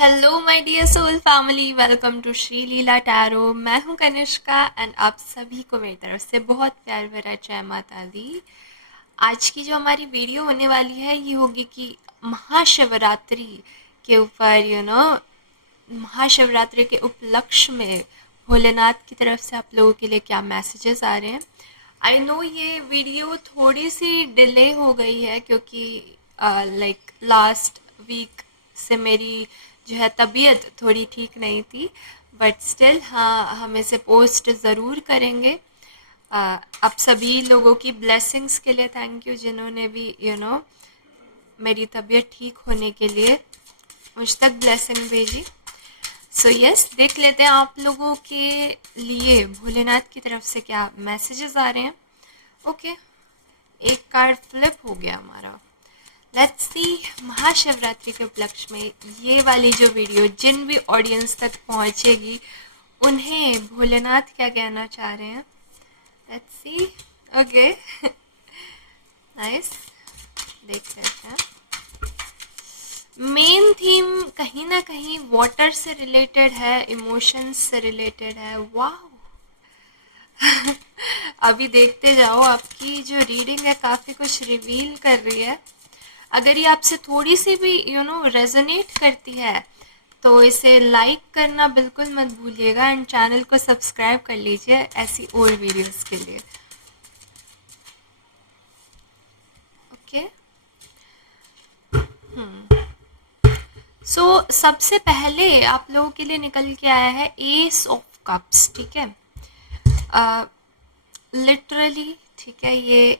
Hello my dear soul family, welcome to Shri Leela tarot. मैं हूं Kanishka and आप सभी को मेरी तरफ से बहुत प्यार भरा जय माता दी। आज की जो हमारी वीडियो होने वाली है ये होगी कि महाशिवरात्रि के ऊपर महाशिवरात्रि के उपलक्ष्य में भोलेनाथ की तरफ से आप लोगों के लिए क्या मैसेजेस आ रहे हैं। आई नो ये वीडियो थोड़ी सी डिले हो गई है क्योंकि लाइक लास्ट वीक से मेरी जो है तबीयत थोड़ी ठीक नहीं थी, बट स्टिल हाँ हम इसे पोस्ट ज़रूर करेंगे। आप सभी लोगों की ब्लेसिंग्स के लिए थैंक यू, जिन्होंने भी मेरी तबीयत ठीक होने के लिए मुझ तक ब्लेसिंग भेजी। सो यस, देख लेते हैं आप लोगों के लिए भोलेनाथ की तरफ से क्या मैसेजेस आ रहे हैं। ओके, एक कार्ड फ्लिप हो गया हमारा। लेट्स सी, महाशिवरात्रि के उपलक्ष्य में ये वाली जो वीडियो जिन भी ऑडियंस तक पहुंचेगी उन्हें भोलेनाथ क्या कहना चाह रहे हैं। Let's see. ओके, नाइस, देख लेते हैं। मेन थीम कहीं ना कहीं वाटर से रिलेटेड है, इमोशंस से रिलेटेड है। वाह, अभी देखते जाओ, आपकी जो रीडिंग है काफ़ी कुछ रिवील कर रही है। अगर ये आपसे थोड़ी सी भी रेजोनेट करती है तो इसे लाइक करना बिल्कुल मत भूलिएगा एंड चैनल को सब्सक्राइब कर लीजिए ऐसी और वीडियोस के लिए। ओके, सो सबसे पहले आप लोगों के लिए निकल के आया है एस ऑफ कप्स। ठीक है, लिटरली, ठीक है, ये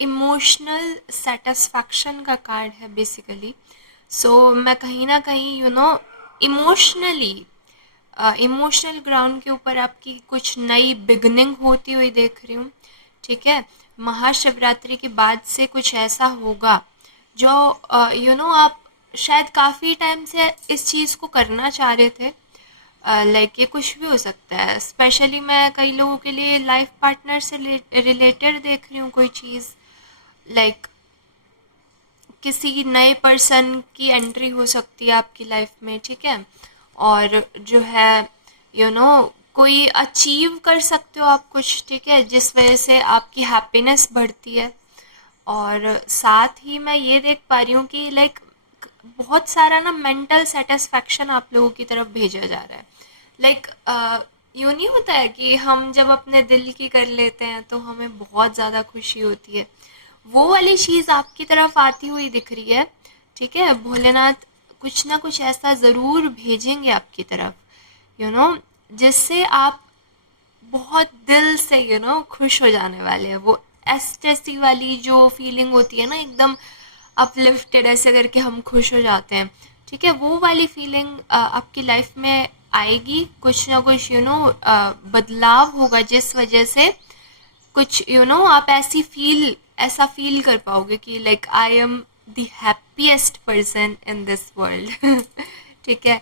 इमोशनल सेटिस्फैक्शन का कार्ड है बेसिकली। सो मैं कहीं ना कहीं इमोशनली इमोशनल ग्राउंड के ऊपर आपकी कुछ नई बिगनिंग होती हुई देख रही हूँ। ठीक है, महाशिवरात्रि के बाद से कुछ ऐसा होगा जो आप शायद काफ़ी टाइम से इस चीज़ को करना चाह रहे थे। लाइक ये कुछ भी हो सकता है, स्पेशली मैं कई लोगों के लिए लाइफ पार्टनर से रिलेटेड देख रही हूँ कोई चीज़। लाइक किसी नए पर्सन की एंट्री हो सकती है आपकी लाइफ में। ठीक है, और जो है कोई अचीव कर सकते हो आप कुछ, ठीक है, जिस वजह से आपकी हैप्पीनेस बढ़ती है। और साथ ही मैं ये देख पा रही हूँ कि लाइक बहुत सारा ना मेंटल सेटिस्फैक्शन आप लोगों की तरफ भेजा जा रहा है। लाइक यूँ नहीं होता है कि हम जब अपने दिल की कर लेते हैं तो हमें बहुत ज़्यादा खुशी होती है, वो वाली चीज़ आपकी तरफ आती हुई दिख रही है। ठीक है, भोलेनाथ कुछ ना कुछ ऐसा ज़रूर भेजेंगे आपकी तरफ जिससे आप बहुत दिल से खुश हो जाने वाले हैं। वो एस्टेसी वाली जो फीलिंग होती है ना, एकदम अपलिफ्टेड ऐसे करके हम खुश हो जाते हैं। ठीक है, वो वाली फीलिंग आपकी लाइफ में आएगी। कुछ ना कुछ बदलाव होगा जिस वजह से कुछ आप ऐसा फील कर पाओगे कि like I am the happiest person in this world. ठीक है,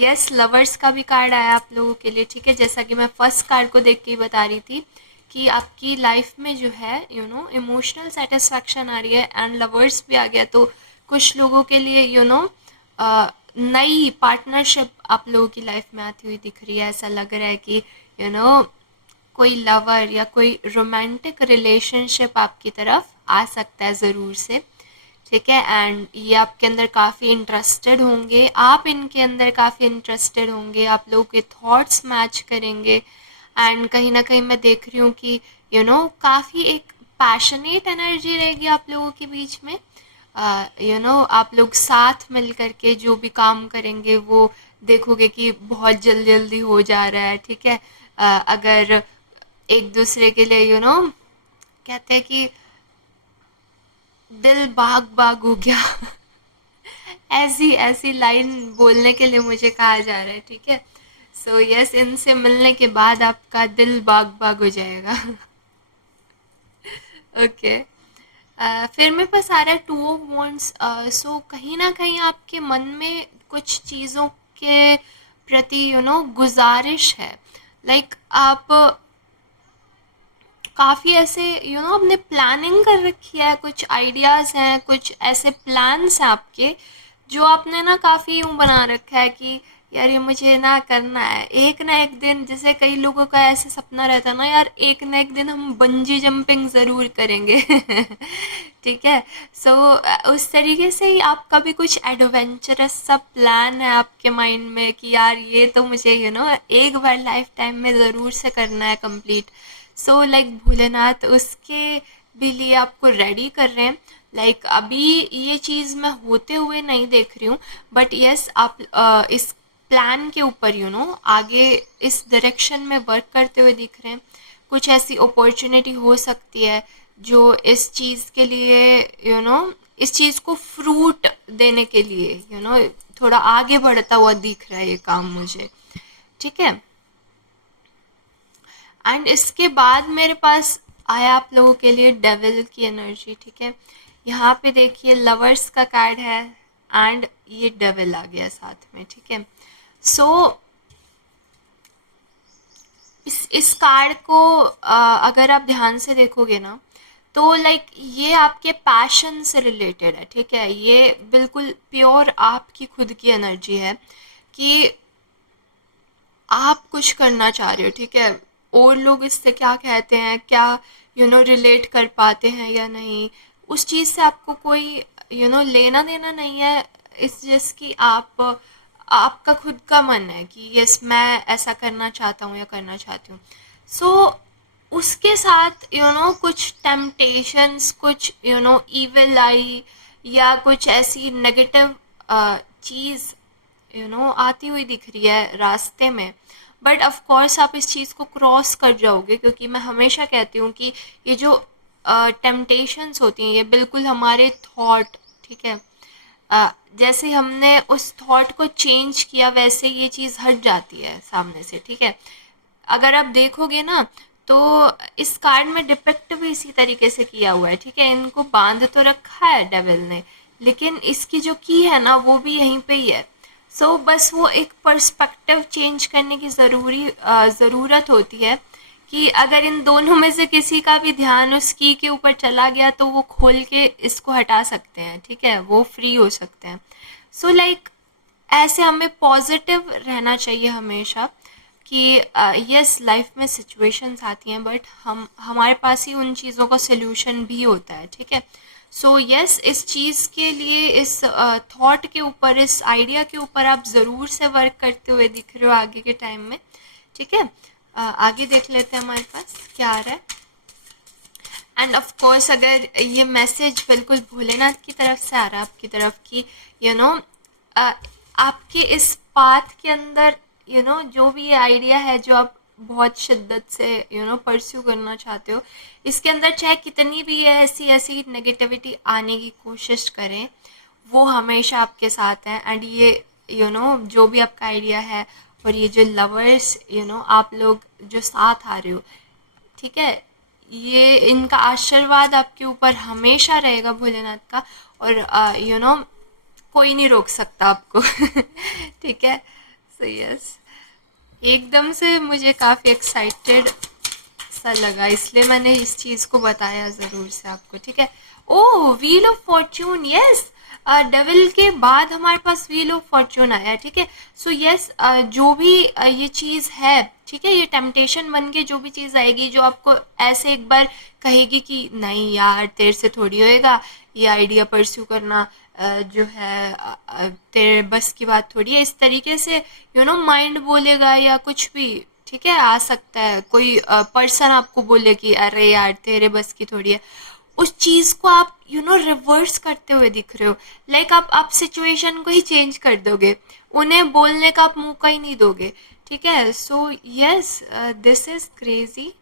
यस, लवर्स का भी कार्ड आया आप लोगों के लिए। ठीक है, जैसा कि मैं फर्स्ट कार्ड को देख के ही बता रही थी कि आपकी लाइफ में जो है इमोशनल सेटिस्फैक्शन आ रही है एंड लवर्स भी आ गया। तो कुछ लोगों के लिए नई पार्टनरशिप आप लोगों की लाइफ में आती हुई दिख रही है। ऐसा लग रहा है कि कोई लवर या कोई रोमांटिक रिलेशनशिप आपकी तरफ आ सकता है ज़रूर से। ठीक है, एंड ये आपके अंदर काफ़ी इंटरेस्टेड होंगे, आप इनके अंदर काफ़ी इंटरेस्टेड होंगे, आप लोगों के थॉट्स मैच करेंगे। एंड कहीं ना कहीं मैं देख रही हूँ कि काफ़ी एक पैशनेट एनर्जी रहेगी आप लोगों के बीच में। आप लोग साथ मिल करके जो भी काम करेंगे वो देखोगे कि बहुत जल्दी जल्दी हो जा रहा है। ठीक है, अगर एक दूसरे के लिए कहते हैं कि दिल बाग बाग हो गया। ऐसी ऐसी लाइन बोलने के लिए मुझे कहा जा रहा है। ठीक है, सो यस, इनसे मिलने के बाद आपका दिल बाग बाग हो जाएगा। ओके, फिर मेरे पास आ रहा है टू ऑफ वॉन्ड्स। सो कहीं ना कहीं आपके मन में कुछ चीज़ों के प्रति गुजारिश है। लाइक आप काफ़ी ऐसे अपने प्लानिंग कर रखी है, कुछ आइडियाज़ हैं, कुछ ऐसे प्लान्स हैं आपके जो आपने ना काफ़ी यूँ बना रखा है कि यार ये मुझे ना एक दिन, जैसे कई लोगों का ऐसे सपना रहता है ना, यार एक ना एक दिन हम बंजी जंपिंग ज़रूर करेंगे। ठीक है। सो उस तरीके से ही आपका भी कुछ एडवेंचरस सा प्लान है आपके माइंड में कि यार ये तो मुझे एक बार लाइफ टाइम में ज़रूर से करना है कंप्लीट। सो लाइक भोलेनाथ उसके भी लिए आपको रेडी कर रहे हैं। लाइक अभी ये चीज़ मैं होते हुए नहीं देख रही हूँ, बट यस आप इस प्लान के ऊपर आगे इस डायरेक्शन में वर्क करते हुए दिख रहे हैं। कुछ ऐसी अपॉर्चुनिटी हो सकती है जो इस चीज़ के लिए इस चीज़ को फ्रूट देने के लिए थोड़ा आगे बढ़ता हुआ दिख रहा है ये काम मुझे। ठीक है। एंड इसके बाद मेरे पास आया आप लोगों के लिए डेविल की एनर्जी। ठीक है। यहाँ पे देखिए लवर्स का कार्ड है एंड ये डेविल आ गया साथ में। ठीक है। सो इस कार्ड को अगर आप ध्यान से देखोगे ना, तो लाइक ये आपके पैशन से रिलेटेड है। ठीक है। ये बिल्कुल प्योर आपकी खुद की एनर्जी है कि आप कुछ करना चाह रहे हो। ठीक है। और लोग इससे क्या कहते हैं, क्या रिलेट कर पाते हैं या नहीं, उस चीज़ से आपको कोई लेना देना नहीं है। इस जिसकी आपका खुद का मन है कि यस मैं ऐसा करना चाहता हूँ या करना चाहती हूँ। सो उसके साथ कुछ टेम्पटेशंस, कुछ इविल आई या कुछ ऐसी नेगेटिव चीज़ आती हुई दिख रही है रास्ते में। बट ऑफ कोर्स आप इस चीज़ को क्रॉस कर जाओगे, क्योंकि मैं हमेशा कहती हूँ कि ये जो टेम्पटेशंस होती हैं ये बिल्कुल हमारे थॉट, ठीक है, जैसे हमने उस थॉट को चेंज किया वैसे ये चीज़ हट जाती है सामने से। ठीक है। अगर आप देखोगे ना, तो इस कार्ड में डिपिक्ट भी इसी तरीके से किया हुआ है। ठीक है। इनको बांध तो रखा है डेविल ने, लेकिन इसकी जो की है ना वो भी यहीं पे ही है। सो बस वो एक पर्सपेक्टिव चेंज करने की ज़रूरत होती है कि अगर इन दोनों में से किसी का भी ध्यान उस की के ऊपर चला गया तो वो खोल के इसको हटा सकते हैं। ठीक है। वो फ्री हो सकते हैं। सो लाइक ऐसे हमें पॉजिटिव रहना चाहिए हमेशा कि यस लाइफ में सिचुएशंस आती हैं, बट हमारे पास ही उन चीज़ों का सोल्यूशन भी होता है। ठीक है। सो यस इस चीज़ के लिए, इस थॉट के ऊपर, इस आइडिया के ऊपर आप ज़रूर से वर्क करते हुए दिख रहे हो आगे के टाइम में। ठीक है। आगे देख लेते हैं हमारे पास क्या आ रहा है। एंड ऑफ कोर्स अगर ये मैसेज बिल्कुल भोलेनाथ की तरफ से आ रहा है आपकी तरफ की आपके इस पाथ के अंदर जो भी ये आइडिया है जो आप बहुत शिद्दत से परस्यू करना चाहते हो, इसके अंदर चाहे कितनी भी ये ऐसी ऐसी नेगेटिविटी आने की कोशिश करें, वो हमेशा आपके साथ हैं। एंड ये जो भी आपका आइडिया है और ये जो लवर्स आप लोग जो साथ आ रहे हो, ठीक है, ये इनका आशीर्वाद आपके ऊपर हमेशा रहेगा भोलेनाथ का। और कोई नहीं रोक सकता आपको। ठीक है। सो यस एकदम से मुझे काफ़ी एक्साइटेड सा लगा, इसलिए मैंने इस चीज़ को बताया ज़रूर से आपको। ठीक है। Oh wheel of fortune, yes devil के बाद हमारे पास व्हील ऑफ फॉर्च्यून आया। ठीक है। सो यस जो भी ये चीज़ है, ठीक है, ये टेम्पटेशन बन के जो भी चीज़ आएगी जो आपको ऐसे एक बार कहेगी कि नहीं यार तेरे से थोड़ी होएगा, ये आइडिया परस्यू करना जो है तेरे बस की बात थोड़ी है, इस तरीके से माइंड बोलेगा या कुछ भी। ठीक है। आ सकता है कोई पर्सन आपको बोले कि अरे यार तेरे बस की थोड़ी है, उस चीज़ को आप रिवर्स करते हुए दिख रहे हो। लाइक आप सिचुएशन को ही चेंज कर दोगे, उन्हें बोलने का आप मौका ही नहीं दोगे। ठीक है। So yes this is crazy.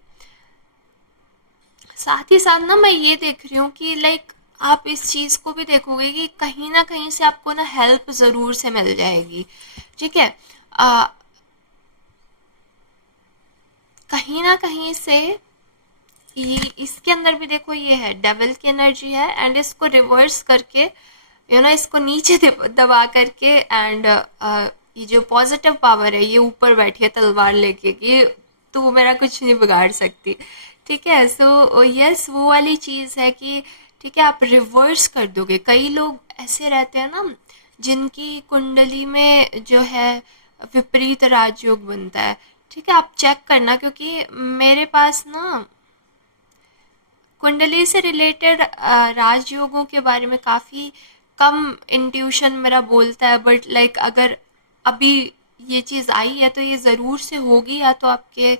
साथ ही साथ ना मैं ये देख रही हूँ कि लाइक आप इस चीज़ को भी देखोगे कि कहीं ना कहीं से आपको ना हेल्प ज़रूर से मिल जाएगी। ठीक है। कहीं ना कहीं से ये इसके अंदर भी देखो ये है डेविल की एनर्जी है, एंड इसको रिवर्स करके इसको नीचे दबा करके एंड ये जो पॉजिटिव पावर है ये ऊपर बैठी है तलवार लेके कि तू मेरा कुछ नहीं बिगाड़ सकती। ठीक है। सो यस वो वाली चीज़ है कि ठीक है आप रिवर्स कर दोगे। कई लोग ऐसे रहते हैं ना जिनकी कुंडली में जो है विपरीत राजयोग बनता है। ठीक है, आप चेक करना, क्योंकि मेरे पास ना कुंडली से रिलेटेड राजयोगों के बारे में काफ़ी कम इंट्यूशन मेरा बोलता है, बट लाइक अगर अभी ये चीज़ आई है तो ये ज़रूर से होगी, या तो आपके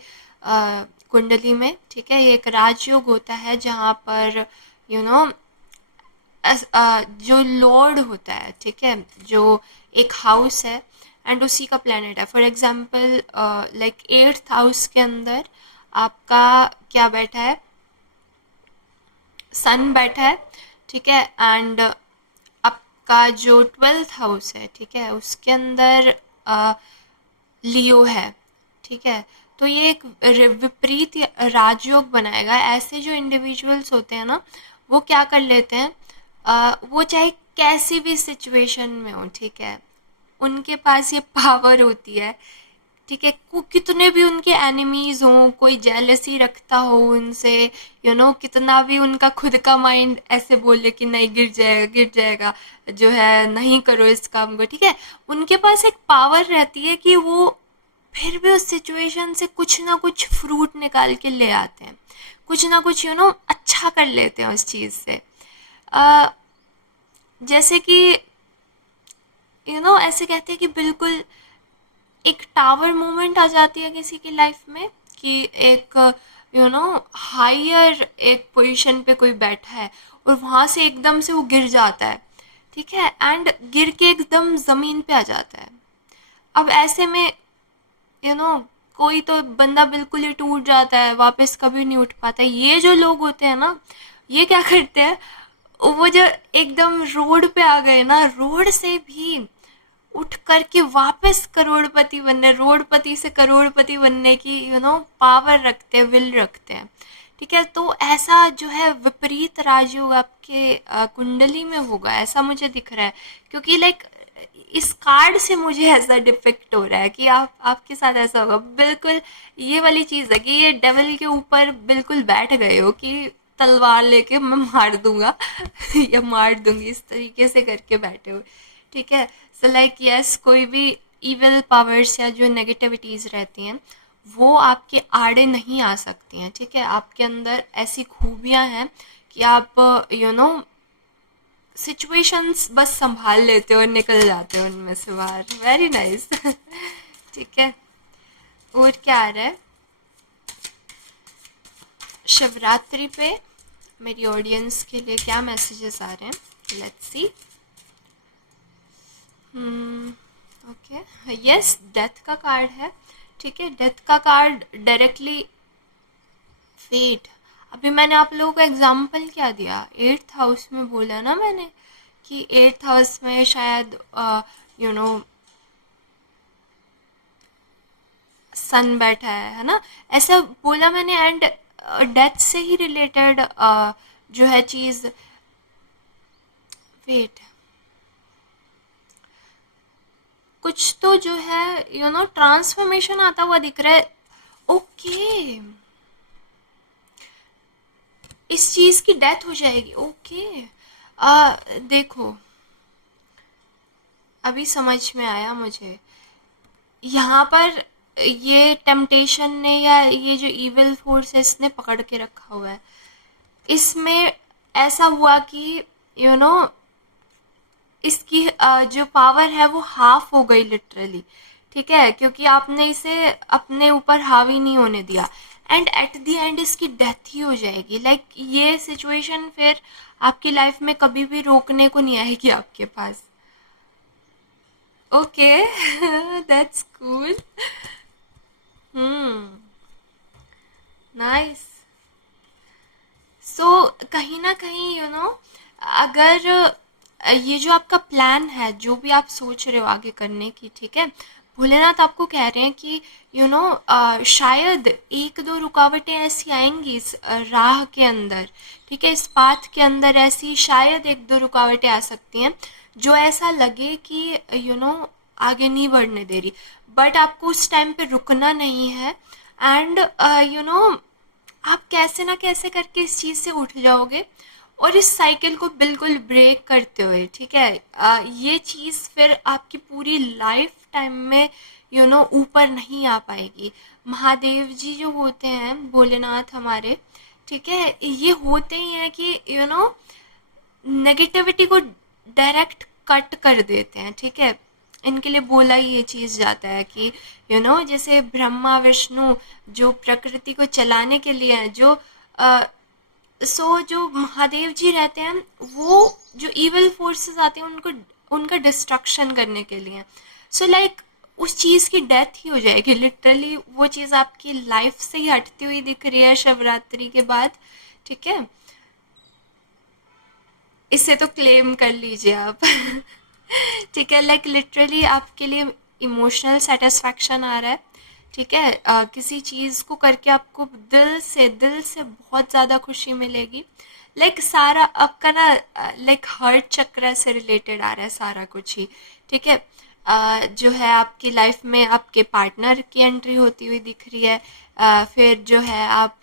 कुंडली में। ठीक है, ये एक राजयोग होता है जहाँ पर यू you नो जो लॉर्ड होता है, ठीक है, जो एक हाउस है एंड उसी का प्लेनेट है। For example like 8th house के अंदर आपका क्या बैठा है, सन बैठा है। ठीक है, एंड आपका जो 12th हाउस है, ठीक है, उसके अंदर लियो है। ठीक है, तो ये एक विपरीत राजयोग बनाएगा। ऐसे जो इंडिविजुअल्स होते हैं ना, वो क्या कर लेते हैं, वो चाहे कैसी भी सिचुएशन में हो, ठीक है, उनके पास ये पावर होती है। ठीक है, कितने भी उनके एनिमीज हों, कोई जेलसी रखता हो उनसे, कितना भी उनका खुद का माइंड ऐसे बोले कि नहीं गिर जाएगा गिर जाएगा, जो है नहीं करो इस काम को, ठीक है, उनके पास एक पावर रहती है कि वो फिर भी उस सिचुएशन से कुछ ना कुछ फ्रूट निकाल के ले आते हैं, कुछ ना कुछ अच्छा कर लेते हैं उस चीज़ से। जैसे कि ऐसे कहते हैं कि बिल्कुल एक टावर मोमेंट आ जाती है किसी की लाइफ में, कि एक हायर एक पोजीशन पे कोई बैठा है और वहाँ से एकदम से वो गिर जाता है। ठीक है, एंड गिर के एकदम ज़मीन पे आ जाता है। अब ऐसे में कोई तो बंदा बिल्कुल ही टूट जाता है, वापस कभी नहीं उठ पाता। ये जो लोग होते हैं ना, ये क्या करते हैं, वो जो एकदम रोड पे आ गए ना, रोड से भी उठ करके वापस करोड़पति बनने, रोडपति से करोड़पति बनने की पावर रखते हैं, विल रखते हैं। ठीक है, तो ऐसा जो है विपरीत राजयोग आपके कुंडली में होगा, ऐसा मुझे दिख रहा है। क्योंकि लाइक इस कार्ड से मुझे ऐसा डिफेक्ट हो रहा है कि आपके साथ ऐसा होगा। बिल्कुल ये वाली चीज़ है कि ये डेविल के ऊपर बिल्कुल बैठ गए हो कि तलवार लेके मैं मार दूंगा या मार दूंगी, इस तरीके से करके बैठे हो। ठीक है, सो लाइक यस, कोई भी इविल पावर्स या जो नेगेटिविटीज़ रहती हैं वो आपके आड़े नहीं आ सकती हैं। ठीक है, आपके अंदर ऐसी खूबियाँ हैं कि आप सिचुएशंस बस संभाल लेते हो और निकल जाते हो उनमें से बाहर। वेरी नाइस ठीक है, और क्या आ रहा है शिवरात्रि पे मेरी ऑडियंस के लिए, क्या मैसेजेस आ रहे हैं, let's see. Okay, yes, death का कार्ड है। ठीक है, डेथ का कार्ड डायरेक्टली फेट। अभी मैंने आप लोगों को एग्जांपल क्या दिया, 8th हाउस में बोला ना मैंने कि 8th हाउस में शायद सन बैठा है ना, ऐसा बोला मैंने। एंड डेथ से ही रिलेटेड जो है चीज़, वेट, कुछ तो जो है ट्रांसफॉर्मेशन आता हुआ दिख रहा है। ओके, इस चीज़ की डेथ हो जाएगी। ओके, देखो अभी समझ में आया मुझे। यहाँ पर ये टेम्पटेशन ने या ये जो इविल फोर्स है इसने पकड़ के रखा हुआ है। इसमें ऐसा हुआ कि इसकी जो पावर है वो हाफ हो गई लिटरली। ठीक है, क्योंकि आपने इसे अपने ऊपर हावी नहीं होने दिया, एंड एट द एंड इसकी डेथ ही हो जाएगी। लाइक ये सिचुएशन फिर आपकी लाइफ में कभी भी रोकने को नहीं आएगी आपके पास। Okay, that's cool. Nice. So कहीं ना कहीं अगर ये जो आपका प्लान है, जो भी आप सोच रहे हो आगे करने की, ठीक है, भोलेनाथ आपको कह रहे हैं कि शायद एक दो रुकावटें ऐसी आएंगी इस राह के अंदर। ठीक है, इस पाथ के अंदर ऐसी शायद एक दो रुकावटें आ सकती हैं जो ऐसा लगे कि आगे नहीं बढ़ने दे रही, बट आपको उस टाइम पे रुकना नहीं है। एंड आप कैसे ना कैसे करके इस चीज़ से उठ जाओगे और इस साइकिल को बिल्कुल ब्रेक करते हुए, ठीक है, ये चीज़ फिर आपकी पूरी लाइफ टाइम में ऊपर नहीं आ पाएगी। महादेव जी जो होते हैं, भोलेनाथ हमारे, ठीक है, ये होते ही हैं कि नेगेटिविटी को डायरेक्ट कट कर देते हैं, ठीक है। इनके लिए बोला ही ये चीज़ जाता है कि जैसे ब्रह्मा विष्णु जो प्रकृति को चलाने के लिए हैं, जो महादेव जी रहते हैं, वो जो इवल फोर्सेस आते हैं उनको उनका डिस्ट्रक्शन करने के लिए। सो लाइक उस चीज़ की डेथ ही हो जाएगी लिटरली, वो चीज़ आपकी लाइफ से ही हटती हुई दिख रही है शिवरात्रि के बाद, ठीक है। इसे तो क्लेम कर लीजिए आप ठीक है, लाइक लिटरली आपके लिए इमोशनल सेटिस्फैक्शन आ रहा है, ठीक है। किसी चीज़ को करके आपको दिल से बहुत ज़्यादा खुशी मिलेगी। लाइक सारा आपका ना लाइक हार्ट चक्र से रिलेटेड आ रहा है सारा कुछ ही, ठीक है। जो है आपकी लाइफ में आपके पार्टनर की एंट्री होती हुई दिख रही है। फिर जो है आप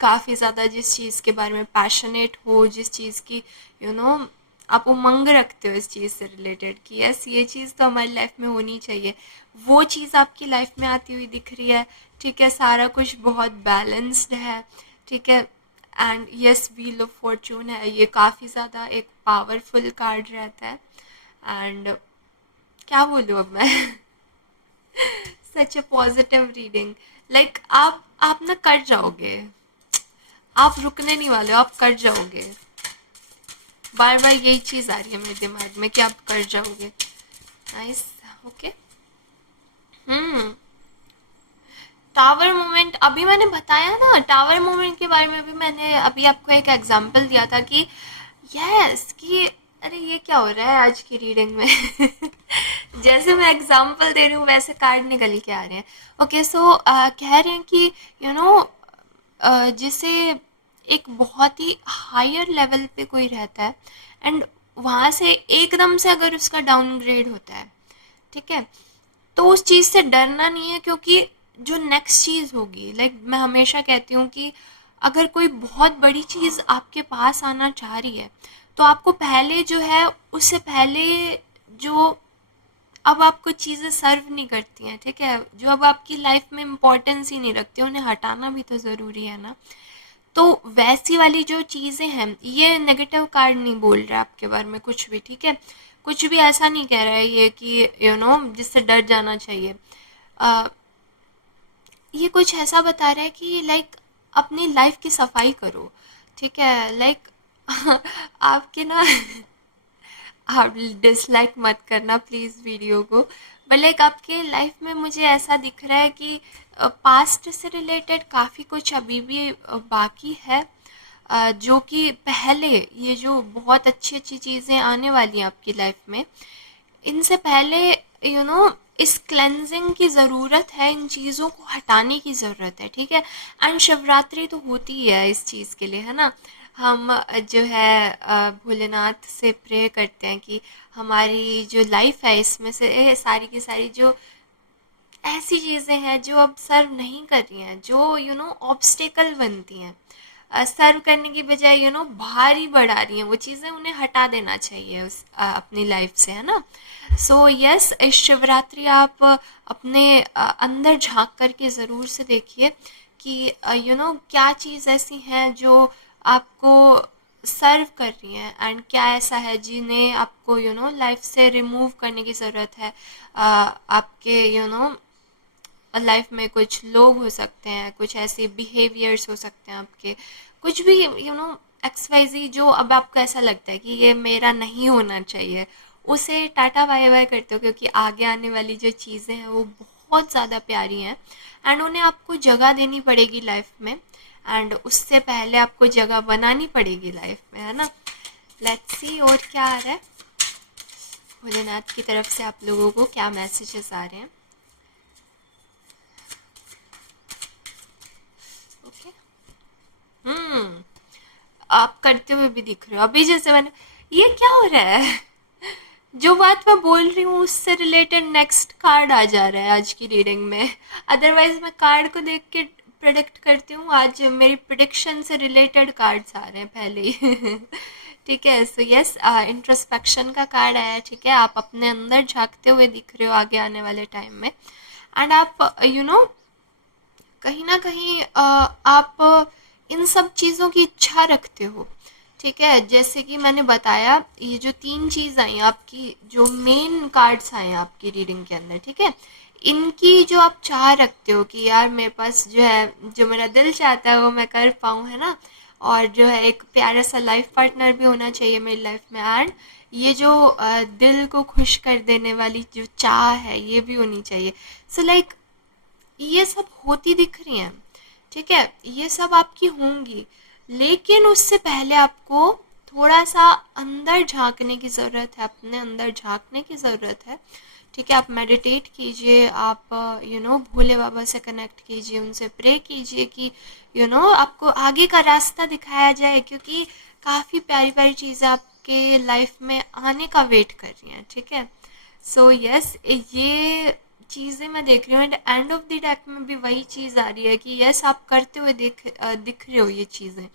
काफ़ी ज़्यादा जिस चीज़ के बारे में पैशनेट हो, जिस चीज़ की यू you नो आप उमंग रखते हो इस चीज़ से रिलेटेड कि यस ये चीज़ तो हमारी लाइफ में होनी चाहिए, वो चीज़ आपकी लाइफ में आती हुई दिख रही है, ठीक है। सारा कुछ बहुत बैलेंस्ड है, ठीक है। And yes wheel of Fortune है, ये काफ़ी ज़्यादा एक पावरफुल कार्ड रहता है। एंड क्या बोलूँ अब मैं सच ए पॉजिटिव रीडिंग। लाइक आप ना कर जाओगे, आप रुकने नहीं वाले हो, आप कर जाओगे। बार बार यही चीज़ आ रही है मेरे दिमाग में कि आप कर जाओगे। Nice, okay. टावर मोमेंट अभी मैंने बताया ना, टावर मोमेंट के बारे में भी मैंने अभी आपको एक एग्जांपल दिया था कि यस कि अरे ये क्या हो रहा है आज की रीडिंग में जैसे मैं एग्जांपल दे रही हूँ वैसे कार्ड निकल के आ रहे हैं। ओके, सो कह रहे हैं कि जैसे एक बहुत ही हायर लेवल पे कोई रहता है एंड वहाँ से एकदम से अगर उसका डाउनग्रेड होता है, ठीक है, तो उस चीज़ से डरना नहीं है, क्योंकि जो नेक्स्ट चीज़ होगी, लाइक मैं हमेशा कहती हूँ कि अगर कोई बहुत बड़ी चीज़ आपके पास आना चाह रही है तो आपको पहले जो है उससे पहले जो अब आपको चीज़ें सर्व नहीं करती हैं, ठीक है, जो अब आपकी लाइफ में इम्पोर्टेंस ही नहीं रखती, उन्हें हटाना भी तो ज़रूरी है ना। तो वैसी वाली जो चीज़ें हैं, ये नेगेटिव कार्ड नहीं बोल रहा आपके बारे में कुछ भी, ठीक है। कुछ भी ऐसा नहीं कह रहा है ये कि जिससे डर जाना चाहिए। अ, ये कुछ ऐसा बता रहा है कि लाइक अपनी लाइफ की सफाई करो, ठीक है। लाइक आपके ना आप डिसलाइक मत करना प्लीज़ वीडियो को, बट लाइक आपके लाइफ में मुझे ऐसा दिख रहा है कि पास्ट से रिलेटेड काफ़ी कुछ अभी भी बाकी है, जो कि पहले ये जो बहुत अच्छी अच्छी चीज़ें आने वाली हैं आपकी लाइफ में, इनसे पहले इस क्लेंजिंग की ज़रूरत है, इन चीज़ों को हटाने की ज़रूरत है, ठीक है। एंड शिवरात्रि तो होती ही है इस चीज़ के लिए, है ना। हम जो है भोलेनाथ से प्रे करते हैं कि हमारी जो लाइफ है इसमें से सारी की सारी जो ऐसी चीज़ें हैं जो अब सर्व नहीं कर रही हैं, जो ऑब्स्टेकल बनती हैं, सर्व करने की बजाय भारी बढ़ा रही हैं, वो चीज़ें उन्हें हटा देना चाहिए अपनी लाइफ से, है ना। सो यस, इस शिवरात्रि आप अपने अंदर झांक करके ज़रूर से देखिए कि क्या चीज़ ऐसी हैं जो आपको सर्व कर रही हैं एंड क्या ऐसा है जिन्हें आपको लाइफ से रिमूव करने की ज़रूरत है। आपके लाइफ में कुछ लोग हो सकते हैं, कुछ ऐसे बिहेवियर्स हो सकते हैं आपके, कुछ भी एक्स वाई जी जो अब आपको ऐसा लगता है कि ये मेरा नहीं होना चाहिए, उसे टाटा बाय बाय करते हो, क्योंकि आगे आने वाली जो चीज़ें हैं वो बहुत ज़्यादा प्यारी हैं एंड उन्हें आपको जगह देनी पड़ेगी लाइफ में, एंड उससे पहले आपको जगह बनानी पड़ेगी लाइफ में, है ना। लेट्स सी और क्या आ रहा है भोलेनाथ की तरफ से, आप लोगों को क्या मैसेजेस आ रहे हैं। ओके, आप करते हुए भी दिख रहे हो अभी, जैसे मैंने, ये क्या हो रहा है जो बात मैं बोल रही हूँ उससे रिलेटेड नेक्स्ट कार्ड आ जा रहा है आज की रीडिंग में। अदरवाइज मैं कार्ड को देख के प्रिडिक्ट करती हूँ, आज मेरी प्रिडिक्शन से रिलेटेड कार्ड्स आ रहे हैं पहले ही। ठीक है, सो यस, इंट्रोस्पेक्शन का कार्ड आया है। ठीक है, आप अपने अंदर झांकते हुए दिख रहे हो आगे आने वाले टाइम में, एंड आप कहीं ना कहीं आप इन सब चीज़ों की इच्छा रखते हो। ठीक है, जैसे कि मैंने बताया, ये जो 3 चीज़ आई आपकी, जो मेन कार्ड्स आए हैं आपकी रीडिंग के अंदर, ठीक है, इनकी जो आप चाह रखते हो कि यार मेरे पास जो है, जो मेरा दिल चाहता है वो मैं कर पाऊँ, है ना, और जो है एक प्यारा सा लाइफ पार्टनर भी होना चाहिए मेरी लाइफ में, एंड ये जो दिल को खुश कर देने वाली जो चाह है ये भी होनी चाहिए। सो लाइक ये सब होती दिख रही हैं। ठीक है, ये सब आपकी होंगी, लेकिन उससे पहले आपको थोड़ा सा अंदर झांकने की ज़रूरत है, अपने अंदर झांकने की ज़रूरत है। ठीक है, आप मेडिटेट कीजिए, आप भोले बाबा से कनेक्ट कीजिए, उनसे प्रे कीजिए कि आपको आगे का रास्ता दिखाया जाए, क्योंकि काफ़ी प्यारी प्यारी चीज़ें आपके लाइफ में आने का वेट कर रही हैं। ठीक है, सो यस, ये चीज़ें मैं देख रही हूँ, and end of the deck में भी वही चीज़ आ रही है कि यस, आप करते हुए दिख रहे हो ये चीज़ें।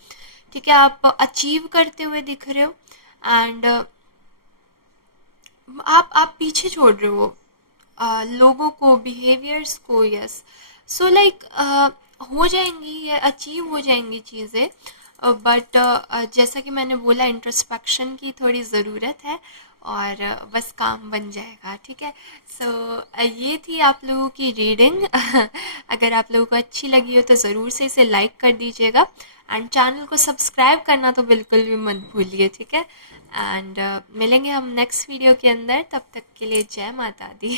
ठीक है, आप अचीव करते हुए दिख रहे हो, एंड आप पीछे छोड़ रहे हो लोगों को, बिहेवियर्स को। यस, सो लाइक हो जाएंगी, ये अचीव हो जाएंगी चीज़ें, बट जैसा कि मैंने बोला, इंट्रोस्पेक्शन की थोड़ी ज़रूरत है, और बस काम बन जाएगा। ठीक है, सो ये थी आप लोगों की रीडिंग। अगर आप लोगों को अच्छी लगी हो तो ज़रूर से इसे लाइक कर दीजिएगा, एंड चैनल को सब्सक्राइब करना तो बिल्कुल भी मत भूलिए। ठीक है, एंड मिलेंगे हम नेक्स्ट वीडियो के अंदर, तब तक के लिए जय माता दी।